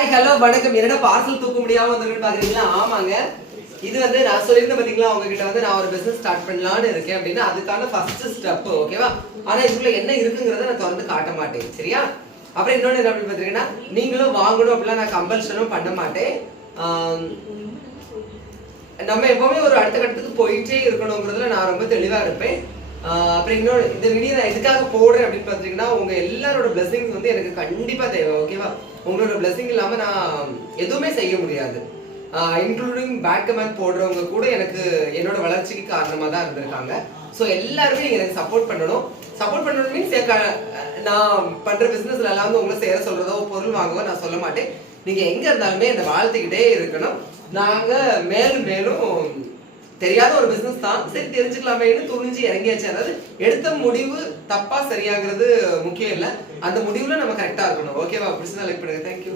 Hi hello வணக்கம். என்னடா parcel தூக்க முடியாம வந்திருக்குன்னு பாக்குறீங்களா? ஆமாங்க. இது வந்து நான் சொல்லியிருந்தேன் பாத்தீங்களா உங்ககிட்ட வந்து நான் ஒரு பிசினஸ் ஸ்டார்ட் பண்ணலாம்னு இருக்கேன் அப்படின்னா அதுக்கான ஃபர்ஸ்ட் ஸ்டெப் ஓகேவா ஆனா இதுக்குள்ள என்ன இருக்குங்கிறத நான் திறந்து காட்ட மாட்டேன் சரியா? அப்புறம் இன்னொன்று என்ன அப்படின்னு பாத்தீங்கன்னா நீங்களும் வாங்கணும் அப்படிலாம் நான் கம்பல்ஷனும் பண்ண மாட்டேன். நம்ம எப்பவுமே ஒரு அடுத்த கட்டத்துக்கு போயிட்டே இருக்கணுங்கிறதுல நான் ரொம்ப தெளிவா இருப்பேன். அப்புறம் இன்னொரு இந்த வீடியோ நான் எதுக்காக போடுறேன் அப்படின்னு பார்த்தீங்கன்னா உங்க எல்லாரோட பிளெஸிங்ஸ் வந்து எனக்கு கண்டிப்பா தேவை ஓகேவா உங்களோட பிளெஸிங் இல்லாம நான் எதுவுமே செய்ய முடியாது. இன்க்ளூடிங் பேக் கமெண்ட் போடுறவங்க கூட எனக்கு என்னோட வளர்ச்சிக்கு காரணமாக தான் இருந்திருக்காங்க. ஸோ எல்லாருமே நீங்கள் எனக்கு சப்போர்ட் பண்ணணும். சப்போர்ட் பண்ணணும் மீன்ஸ் நான் பண்ணுற பிசினஸ்ல எல்லாம் வந்து உங்களை சேர சொல்றதோ பொருள் வாங்கவோ நான் சொல்ல மாட்டேன். நீங்கள் எங்கே இருந்தாலுமே என்னை வாழ்த்துக்கிட்டே இருக்கணும். நாங்கள் மேலும் மேலும் தெரியாத ஒரு பிசினஸ் தான். சரி தெரிஞ்சுக்கலாமேன்னு துணிஞ்சு இறங்கியாச்சு. அதாவது எடுத்த முடிவு தப்பா சரியாங்கிறது முக்கியம் இல்லை. அந்த முடிவுல நம்ம கரெக்டா இருக்கணும். ஓகேவா பிடிச்சதா லைக் பண்ணுங்க. தேங்க்யூ